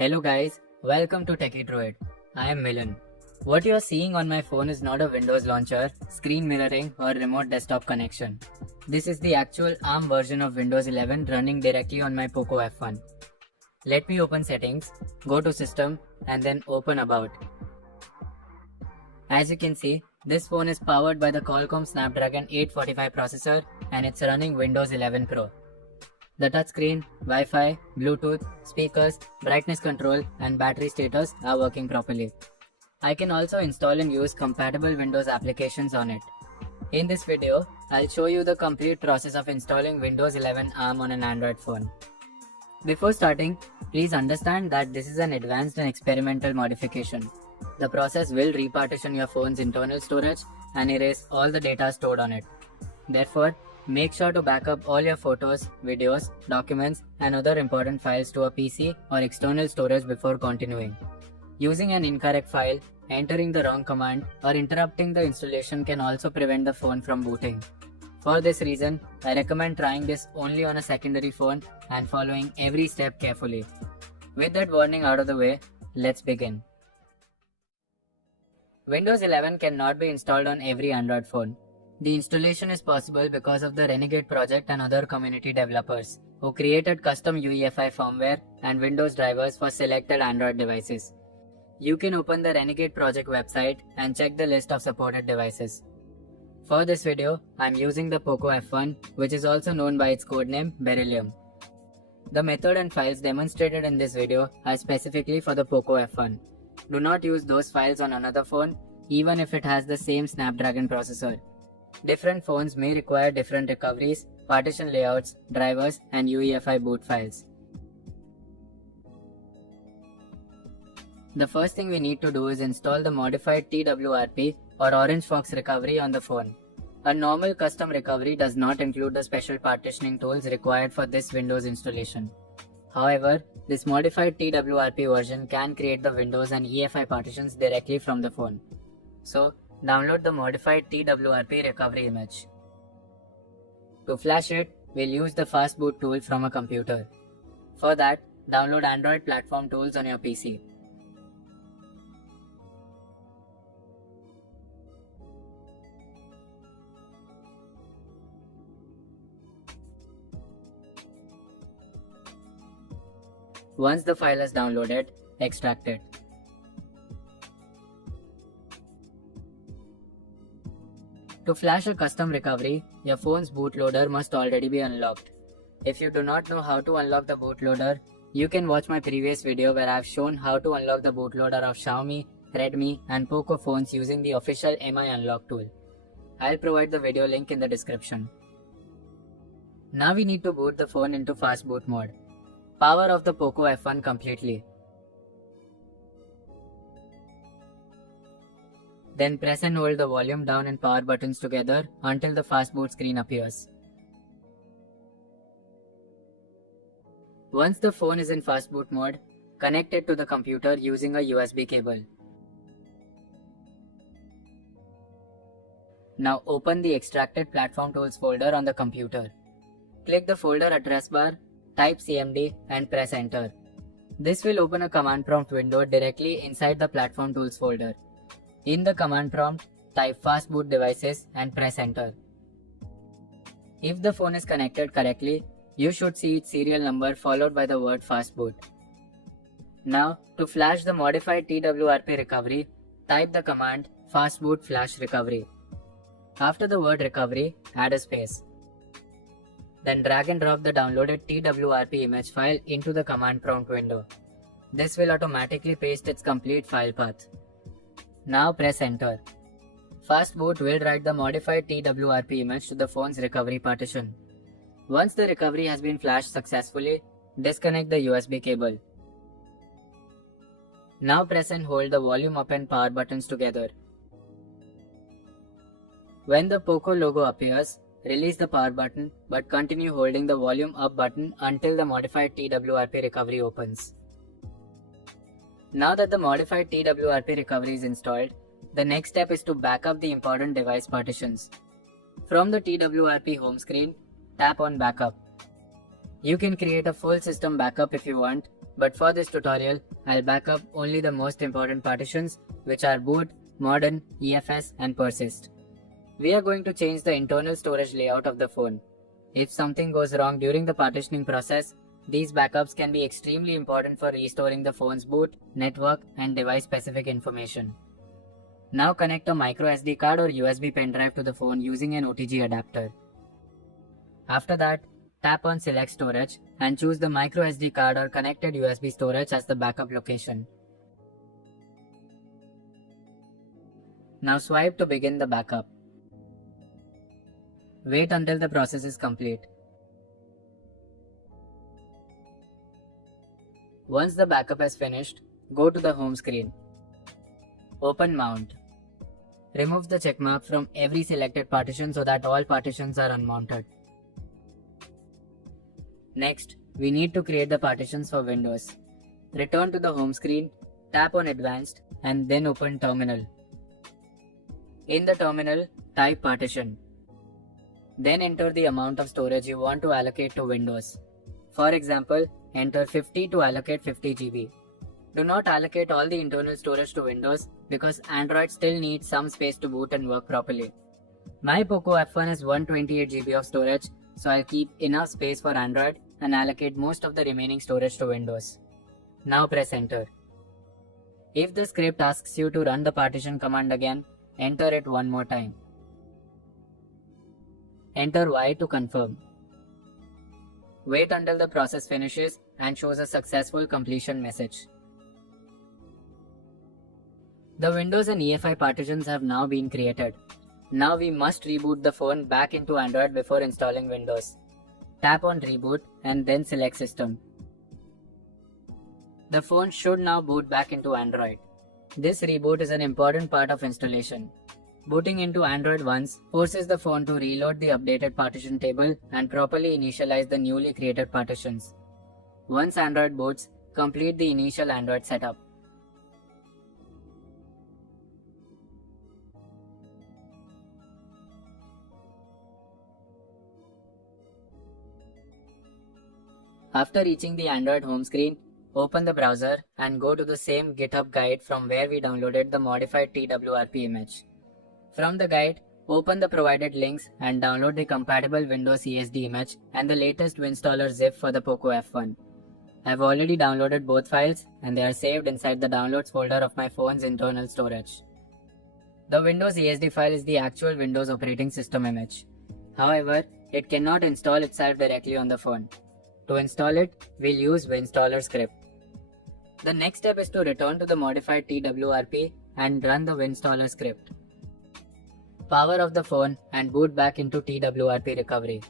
Hello guys, welcome to Techie Droid. I am Milan. What you are seeing on my phone is not a Windows launcher, screen mirroring or remote desktop connection. This is the actual ARM version of Windows 11 running directly on my Poco F1. Let me open settings, go to system and then open about. As you can see, this phone is powered by the Qualcomm Snapdragon 845 processor and it's running Windows 11 Pro. The touchscreen, Wi-Fi, Bluetooth, speakers, brightness control and battery status are working properly. I can also install and use compatible Windows applications on it. In this video, I'll show you the complete process of installing Windows 11 ARM on an Android phone. Before starting, please understand that this is an advanced and experimental modification. The process will repartition your phone's internal storage and erase all the data stored on it. Therefore, make sure to back up all your photos, videos, documents and other important files to a PC or external storage before continuing. Using an incorrect file, entering the wrong command or interrupting the installation can also prevent the phone from booting. For this reason, I recommend trying this only on a secondary phone and following every step carefully. With that warning out of the way, let's begin. Windows 11 cannot be installed on every Android phone. The installation is possible because of the Renegade project and other community developers who created custom UEFI firmware and Windows drivers for selected Android devices. You can open the Renegade project website and check the list of supported devices. For this video, I am using the Poco F1, which is also known by its codename Beryllium. The method and files demonstrated in this video are specifically for the Poco F1. Do not use those files on another phone, even if it has the same Snapdragon processor. Different phones may require different recoveries, partition layouts, drivers, and UEFI boot files. The first thing we need to do is install the modified TWRP or Orange Fox recovery on the phone. A normal custom recovery does not include the special partitioning tools required for this Windows installation. However, this modified TWRP version can create the Windows and EFI partitions directly from the phone. So, download the modified TWRP recovery image. To flash it, we'll use the fast boot tool from a computer. For that, download Android platform tools on your PC. Once the file is downloaded, extract it. To flash a custom recovery, your phone's bootloader must already be unlocked. If you do not know how to unlock the bootloader, you can watch my previous video where I have shown how to unlock the bootloader of Xiaomi, Redmi and Poco phones using the official MI unlock tool. I'll provide the video link in the description. Now we need to boot the phone into fast boot mode. Power off the Poco F1 completely. Then press and hold the volume down and power buttons together until the fast boot screen appears. Once the phone is in fast boot mode, connect it to the computer using a USB cable. Now open the extracted platform tools folder on the computer. Click the folder address bar, type CMD and press enter. This will open a command prompt window directly inside the platform tools folder. In the command prompt, type fast boot devices and press enter. If the phone is connected correctly, you should see its serial number followed by the word fast boot. Now, to flash the modified TWRP recovery, type the command fastboot flash recovery. After the word recovery, add a space. Then drag and drop the downloaded TWRP image file into the command prompt window. This will automatically paste its complete file path. Now press enter. Fast boot will write the modified TWRP image to the phone's recovery partition. Once the recovery has been flashed successfully, disconnect the USB cable. Now press and hold the volume up and power buttons together. When the Poco logo appears, release the power button but continue holding the volume up button until the modified TWRP recovery opens. Now that the modified TWRP recovery is installed, the next step is to back up the important device partitions. From the TWRP home screen, tap on Backup. You can create a full system backup if you want, but for this tutorial, I'll back up only the most important partitions, which are boot, modern, EFS, and persist. We are going to change the internal storage layout of the phone. If something goes wrong during the partitioning process, these backups can be extremely important for restoring the phone's boot, network, and device-specific information. Now connect a microSD card or USB pen drive to the phone using an OTG adapter. After that, tap on Select Storage and choose the microSD card or connected USB storage as the backup location. Now swipe to begin the backup. Wait until the process is complete. Once the backup is finished, go to the home screen. Open Mount. Remove the checkmark from every selected partition so that all partitions are unmounted. Next, we need to create the partitions for Windows. Return to the home screen, tap on Advanced, and then open Terminal. In the terminal, type partition. Then enter the amount of storage you want to allocate to Windows. For example, enter 50 to allocate 50 GB. Do not allocate all the internal storage to Windows because Android still needs some space to boot and work properly. My Poco F1 is 128 GB of storage, so I'll keep enough space for Android and allocate most of the remaining storage to Windows. Now press enter. If the script asks you to run the partition command again, enter it one more time. Enter Y to confirm. Wait until the process finishes and shows a successful completion message. The Windows and EFI partitions have now been created. Now we must reboot the phone back into Android before installing Windows. Tap on Reboot and then select System. The phone should now boot back into Android. This reboot is an important part of installation. Booting into Android once forces the phone to reload the updated partition table and properly initialize the newly created partitions. Once Android boots, complete the initial Android setup. After reaching the Android home screen, open the browser and go to the same GitHub guide from where we downloaded the modified TWRP image. From the guide, open the provided links and download the compatible Windows ESD image and the latest WinStaller zip for the Poco F1. I've already downloaded both files and they are saved inside the downloads folder of my phone's internal storage. The Windows ESD file is the actual Windows operating system image. However, it cannot install itself directly on the phone. To install it, we'll use WinStaller script. The next step is to return to the modified TWRP and run the WinStaller script. Power off the phone and boot back into TWRP recovery.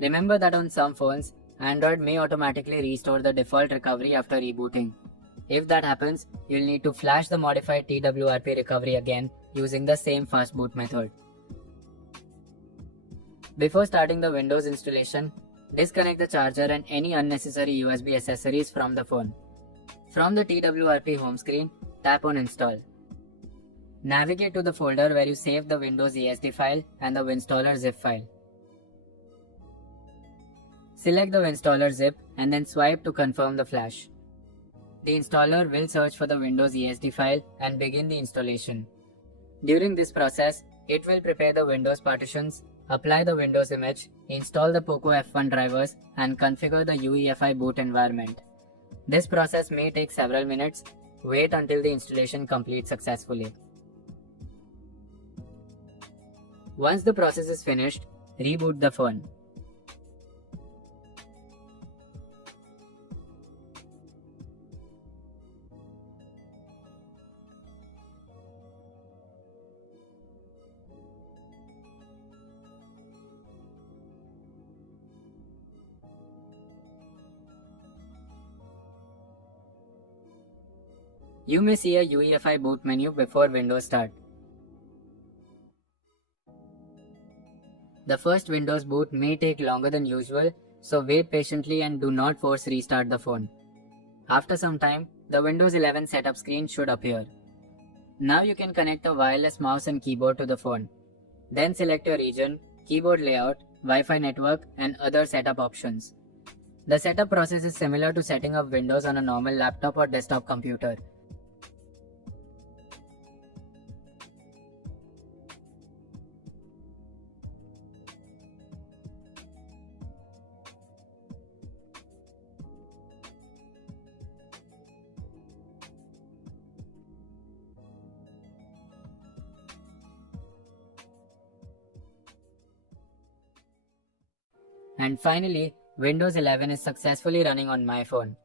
Remember that on some phones, Android may automatically restore the default recovery after rebooting. If that happens, you'll need to flash the modified TWRP recovery again using the same fast boot method. Before starting the Windows installation, disconnect the charger and any unnecessary USB accessories from the phone. From the TWRP home screen, tap on Install. Navigate to the folder where you saved the Windows ESD file and the WinStaller zip file. Select the WinStaller zip and then swipe to confirm the flash. The installer will search for the Windows ESD file and begin the installation. During this process, it will prepare the Windows partitions, apply the Windows image, install the Poco F1 drivers, and configure the UEFI boot environment. This process may take several minutes. Wait until the installation completes successfully. Once the process is finished, reboot the phone. You may see a UEFI boot menu before Windows start. The first Windows boot may take longer than usual, so wait patiently and do not force restart the phone. After some time, the Windows 11 setup screen should appear. Now you can connect a wireless mouse and keyboard to the phone. Then select your region, keyboard layout, Wi-Fi network, and other setup options. The setup process is similar to setting up Windows on a normal laptop or desktop computer. And finally, Windows 11 is successfully running on my phone.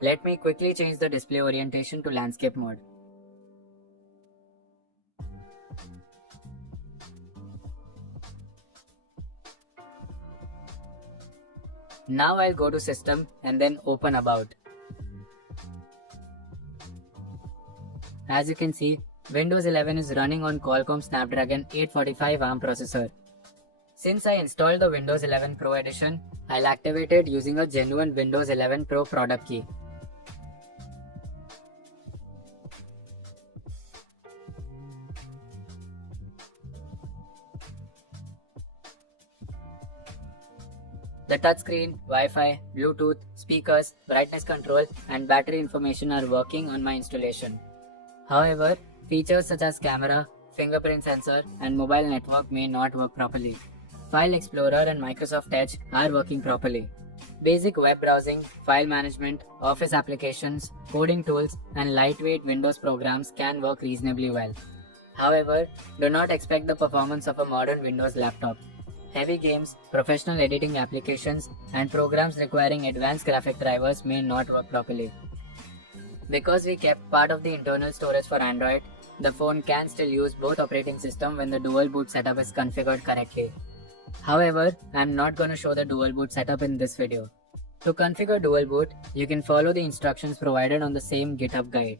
Let me quickly change the display orientation to landscape mode. Now I'll go to System and then open About. As you can see, Windows 11 is running on Qualcomm Snapdragon 845 ARM processor. Since I installed the Windows 11 Pro Edition, I'll activate it using a genuine Windows 11 Pro product key. The touchscreen, Wi-Fi, Bluetooth, speakers, brightness control, and battery information are working on my installation. However, features such as camera, fingerprint sensor, and mobile network may not work properly. File Explorer and Microsoft Edge are working properly. Basic web browsing, file management, office applications, coding tools, and lightweight Windows programs can work reasonably well. However, do not expect the performance of a modern Windows laptop. Heavy games, professional editing applications, and programs requiring advanced graphic drivers may not work properly. Because we kept part of the internal storage for Android, the phone can still use both operating systems when the dual boot setup is configured correctly. However, I'm not going to show the dual boot setup in this video. To configure dual boot, you can follow the instructions provided on the same GitHub guide.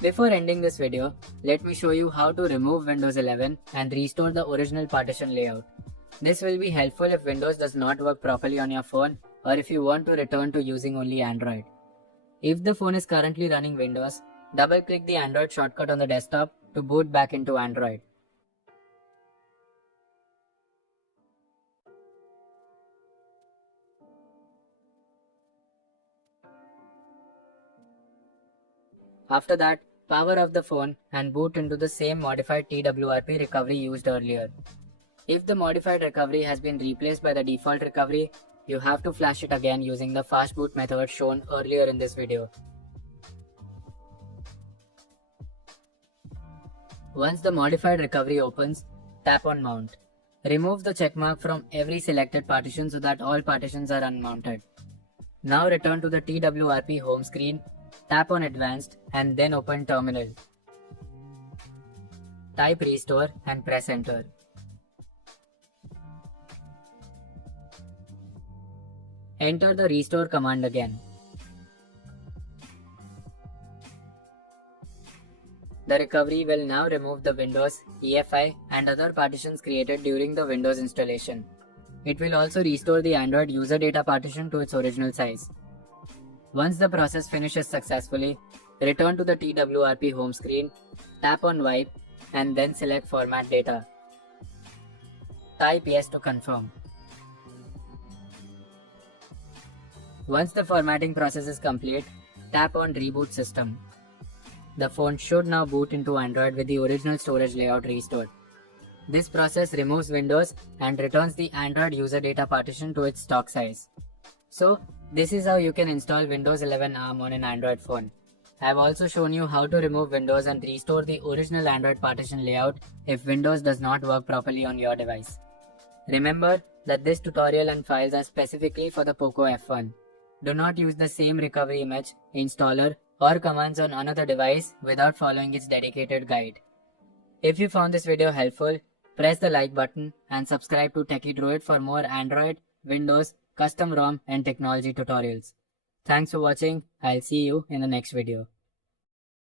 Before ending this video, let me show you how to remove Windows 11 and restore the original partition layout. This will be helpful if Windows does not work properly on your phone or if you want to return to using only Android. If the phone is currently running Windows, double-click the Android shortcut on the desktop to boot back into Android. After that, power off the phone and boot into the same modified TWRP recovery used earlier. If the modified recovery has been replaced by the default recovery, you have to flash it again using the fast boot method shown earlier in this video. Once the modified recovery opens, tap on Mount. Remove the checkmark from every selected partition so that all partitions are unmounted. Now return to the TWRP home screen, tap on Advanced and then open Terminal. Type Restore and press Enter. Enter the Restore command again. The recovery will now remove the Windows, EFI and other partitions created during the Windows installation. It will also restore the Android user data partition to its original size. Once the process finishes successfully, return to the TWRP home screen, tap on Wipe and then select Format Data. Type Yes to confirm. Once the formatting process is complete, tap on Reboot System. The phone should now boot into Android with the original storage layout restored. This process removes Windows and returns the Android user data partition to its stock size. So, this is how you can install Windows 11 ARM on an Android phone. I have also shown you how to remove Windows and restore the original Android partition layout if Windows does not work properly on your device. Remember that this tutorial and files are specifically for the Poco F1. Do not use the same recovery image, installer, or commands on another device without following its dedicated guide. If you found this video helpful, press the like button and subscribe to Techie Druid for more Android, Windows, custom ROM and technology tutorials. Thanks for watching. I'll see you in the next video.